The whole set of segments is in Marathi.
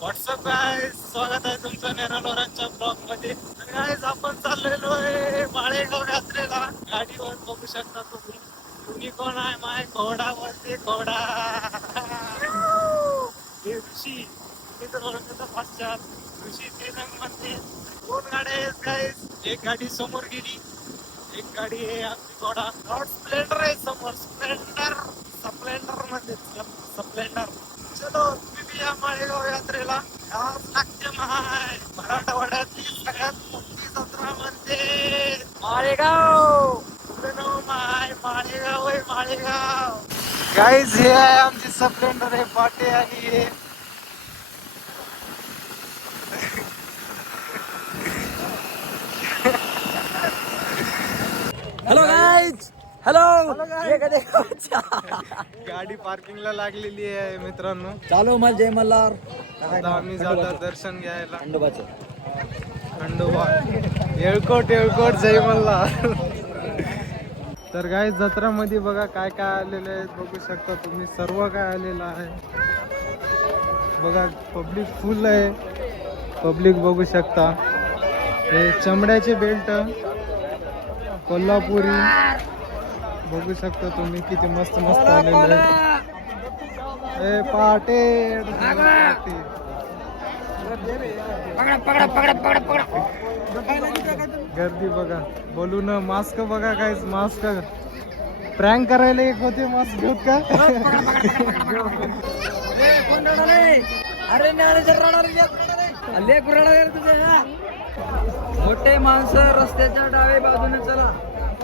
व्हॉट्सअप गाईज, स्वागत आहे तुमचं नेरलोरांच्या ब्लॉग मध्ये. गाईज आपण चाललेलो आहे माळेगाव यात्रेला. गाडीवर बघू शकता तुम्ही कोण आहे. माय घोडा वरती घोडा हे ऋषी पाश्चात ऋषी श्रीरंग म्हणते. दोन गाड्या आहेत गाईज. एक गाडी समोर गेली, एक गाडी आहे आपली घोडा. नॉट स्प्लेंडर आहे समोर, स्प्लेंडर मध्ये स्प्लेंडर. चलो तुम्ही बी या माळेगाव यात्रेला. याच लागते माय मराठवाड्यातली सगळ्यात मोठी जत्रा म्हणते माळेगाव. माय माळेगाव आहे माळेगाव. गाईज हे आहे आमची स्प्लेंडर आहे पाटे आणि हे हॅलो गाईज, हॅलो. गाडी पार्किंगला लागलेली आहे मित्रांनो. चालू मल जय मल्हार. आता आम्ही जाता दर्शन घ्यायला खंडोबाचं. खंडोबा येळकोट येळकोट जय मल्हार. तर गाईज जत्रामध्ये बघा काय काय आलेलं आहे बघू शकता तुम्ही. सर्व काय आलेलं आहे बघा. पब्लिक फुल आहे. पब्लिक बघू शकता. हे चमड्याचे बेल्ट कोल्हापुरी बघू शकता तुम्ही. किती मस्त मस्त आलेले आहे. ए पाटे गर्दी बघा. बोलू ना मास्क बघा. काय मास्क प्रँक करायला एक होते मास्क घेऊन का. मोठे माणसं रस्त्याच्या डावे बाजूने चला.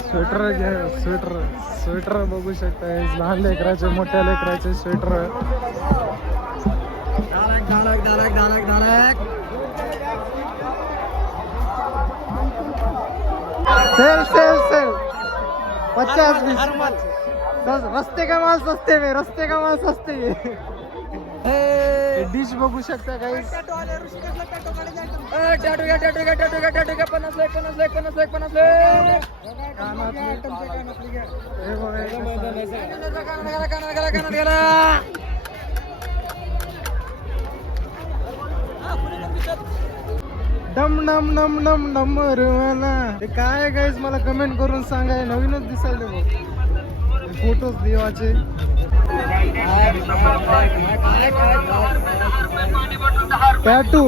स्वेटर घ्या. स्वेटर बघू शकता. लहान लेकराचे मोठ्या लेकराचे स्वेटर. सेल 50-20. रस्ते का माल सस्ते में, रस्ते का माल सस्ते में. डिश बघू शकता काही. डम डम डम डम डम मला. ते काय गाईज मला कमेंट करून सांगाय. नवीनच दिसायला बघ फोटोज देवाचे. टॅटू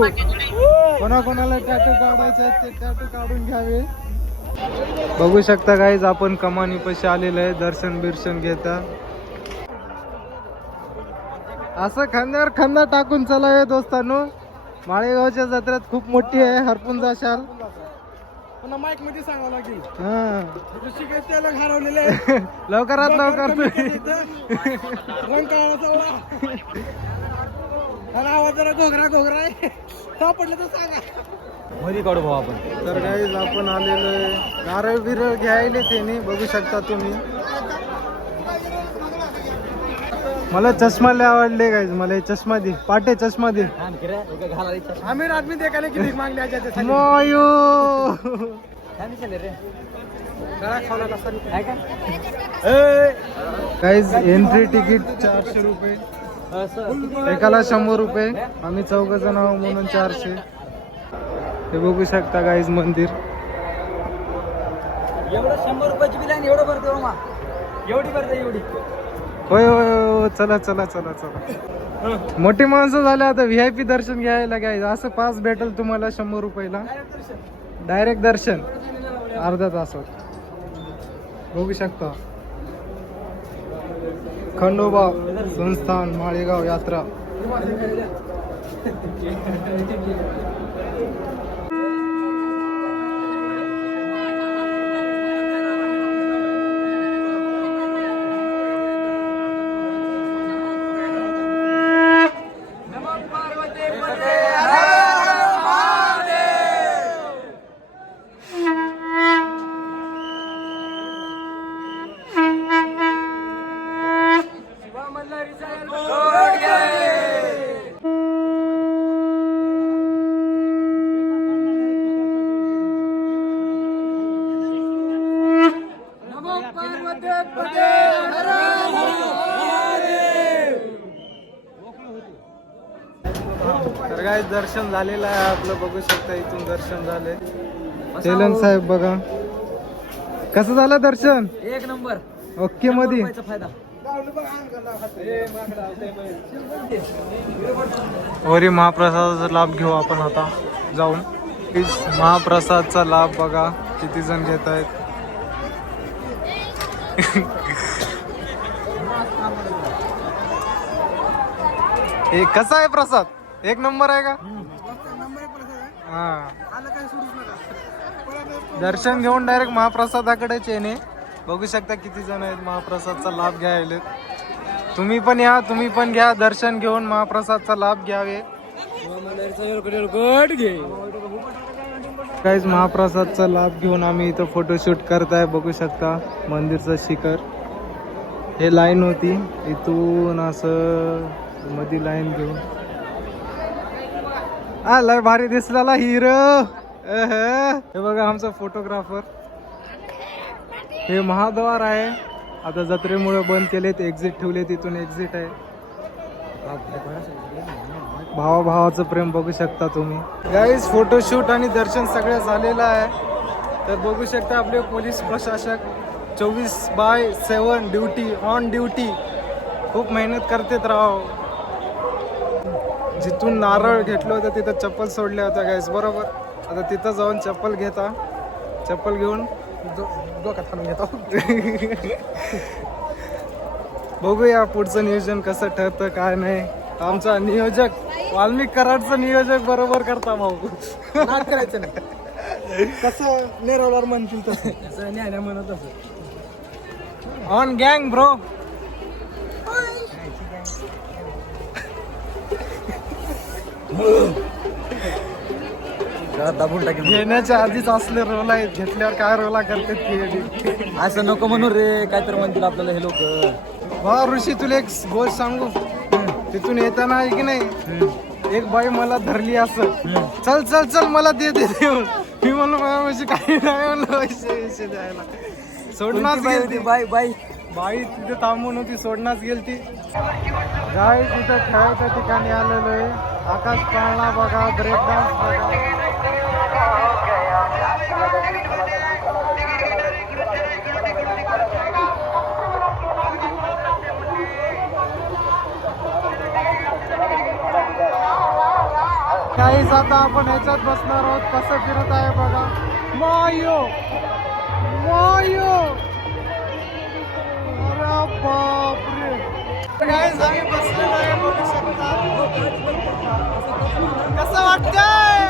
कोणाकोणाला टॅटू काढायचे आहेत ते टॅटू काढून घ्यावे. बघू शकता गाईज आपण कमानी पैसे आलेलं आहे. दर्शन बिर्शन घेता. असं खांद्यावर खांदा टाकून चला हे दोस्तांनो. माळेगावच्या जत्रेत खूप मोठी आहे. हरपून जाशाल. माईक मध्ये सांगावं लागेल. लवकरात लवकर आवाज जरा घोगरा घोगरा आहे. सापडलं तर सांगा. मध्ये काढू भाऊ आपण. तर गाईज आपण आलेलो आहे. नारळ बिरळ घ्यायले त्यांनी बघू शकता तुम्ही. मला चष्मा लय आवडले गाईज. मला हे चष्मा दे पाटे. चष्मा दे. आमिर आदमी देखा की भीक मांगले गाईज एंट्री तिकीट 400 रुपये. एकाला 100 रुपये. आम्ही 4 जण आहोत म्हणून 400. हे बघू शकता गाईज मंदिर. एवढं 100 रुपयाची बिल आहे. एवढं भरते मा. एवढी भरते एवढी. होय होय होय. चला चला चला चला. मोठी माणसं झाले आता. VIP दर्शन घ्यायला गाईज. असं पास भेटेल तुम्हाला 100 रुपयाला. डायरेक्ट दर्शन अर्धा तासात. बघू शकता. खंडोबा संस्थान माळेगाव यात्रा. तर काय दर्शन झालेलं आहे आपलं, बघू शकता इथून दर्शन झाले. तेलन साहेब बघा कसं झालं दर्शन. एक नंबर. ओके मध्ये. फायदा. वरी महाप्रसादाचा लाभ घेऊ आपण आता जाऊन. महाप्रसादचा लाभ बघा किती जण घेत आहेत. हे कसा आहे प्रसाद. एक नंबर आहे का. हा दर्शन घेऊन डायरेक्ट महाप्रसादाकडेच येणे. बघू शकता किती जण आहेत महाप्रसादचा लाभ घ्यायला. तुम्ही पण या, तुम्ही पण घ्या दर्शन घेऊन महाप्रसादचा लाभ घ्यावे. काहीच महाप्रसादचा लाभ घेऊन आम्ही इथं फोटोशूट करताय. बघू शकता मंदिरचं शिखर. हे लाईन होती इथून असं मध्ये लाईन घेऊन. लय भारी दिसलेला हिरो. हे बघा आमचा फोटोग्राफर. हे महाद्वार आहे, आता जत्रेमुळे बंद केलेत. एक्झिट ठेवले, तिथून एक्झिट आहे. भावाभावाचं प्रेम बघू शकता तुम्ही. गाईज फोटोशूट आणि दर्शन सगळं झालेलं आहे. तर बघू शकता आपले पोलीस प्रशासक 24/7 ड्युटी ऑन ड्युटी. खूप मेहनत करतेत राव. जिथून नारळ घेतलं होतं तिथं चप्पल सोडल्या होत्या गाईज बरोबर. आता तिथं जाऊन चप्पल घेता. चप्पल घेऊन डोक्यात हाणून घेतो. बघूया पुढचं नियोजन कसं ठरतं काय नाही. आमचा नियोजक वाल्मिक कराडचं नियोजक बरोबर करता भाऊ. नाद करायचं नाही. कसं नेरवणार म्हणतील तसं न्याय म्हणत असं. ऑन गँग ब्रो. दाबून टाकेल. घेण्याच्या आधीच असले रोल आहेत, घेतल्यावर काय रोला करतात की. असं नको म्हणून रे, काय तर म्हणतील आपल्याला हे लोक. वा ऋषी तुला एक गोष्ट सांगू. तिथून येताना आहे की नाही एक बाई मला धरली असं. चल चल चल मला दे दे देऊन. मी म्हणलो माझ्यापाशी काही नाही म्हणलं पैसे द्यायला. सोडणार गेली बाय बाय. बाई तिथे थांबून होती, सोडण्यास गेलती. गाय तिथं खेळायच्या ठिकाणी आलेलो आहे. आकाश पाळणा बघा, ब्रेक डान्स बघा. काहीच आता आपण ह्याच्यात बसणार आहोत. कसं फिरत आहे बघा. मायो मायो. अरे बापरे. गाईज आम्ही बसलेलो आहे, बघू शकता. कसं वाटतंय.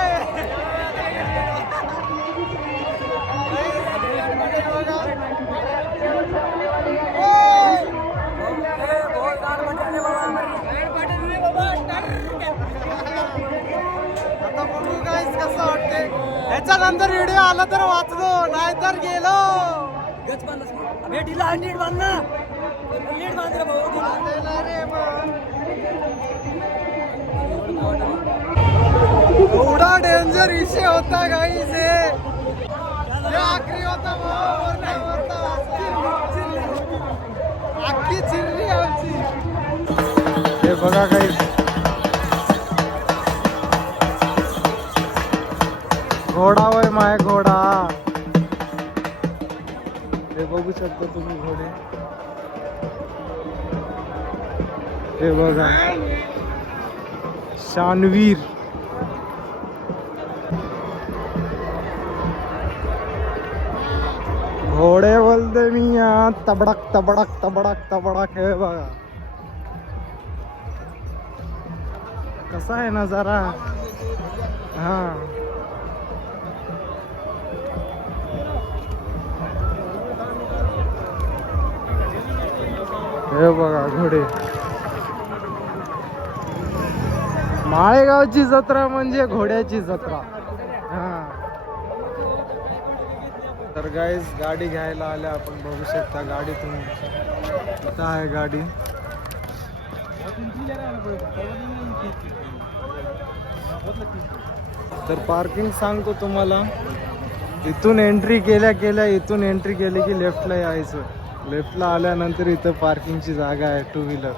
आता बघू गाईज कसं वाटतंय. ह्याच्यानंतर व्हिडिओ आला तर वाचलो, नाहीतर गेलो. नीट बांध ना. नीट बांध रे भाऊ. एवढा डेंजर विषय होता गाईज. हे आखरी होता अख्खी चिरली आमची. हे बघा गाईज घोडा वय माय घोडा. हे बघू शकता तुम्ही घोडे. हे बघा शानवीर. घोडे बोलते मिया. तबडक तबडक तबडक तबडक. हे बघा कसा आहे नजारा. हा हे बघा घोडे. माळेगावची जत्रा म्हणजे घोड्याची जत्रा. हा तर गाईज गाडी घ्यायला आल्या आपण. बघू शकता गाडी तुम्ही. इथं आहे गाडी. तर पार्किंग सांगतो तुम्हाला. इथून एंट्री केल्या इथून एंट्री केली की लेफ्टला यायचं. लेफ्टला आल्यानंतर इथं पार्किंगची जागा आहे 2 व्हीलर.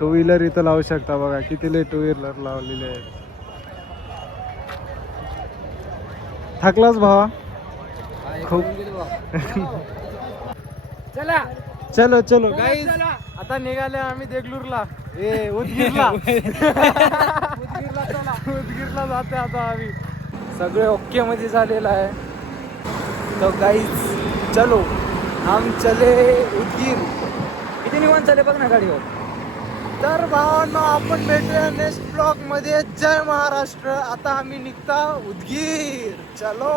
टू व्हीलर इथं लावू शकता बघा, किती लय टू व्हीलर लावलेले आहेत. थकलाच भावा खूप. चला चलो चलो गाईज, आता निघाले आम्ही देगलूरला, उदगीरला. उदगीरला जाते आता आम्ही. सगळे ओके मध्ये झालेलं आहे. तो गाईज चलो हम चले उदगीर. किती निवांत चाले बघ ना गाडीवर. तर भावांनो, आपण भेटूया नेक्स्ट ब्लॉग मध्ये. जय महाराष्ट्र. आता आम्ही निघता उदगीर. चलो.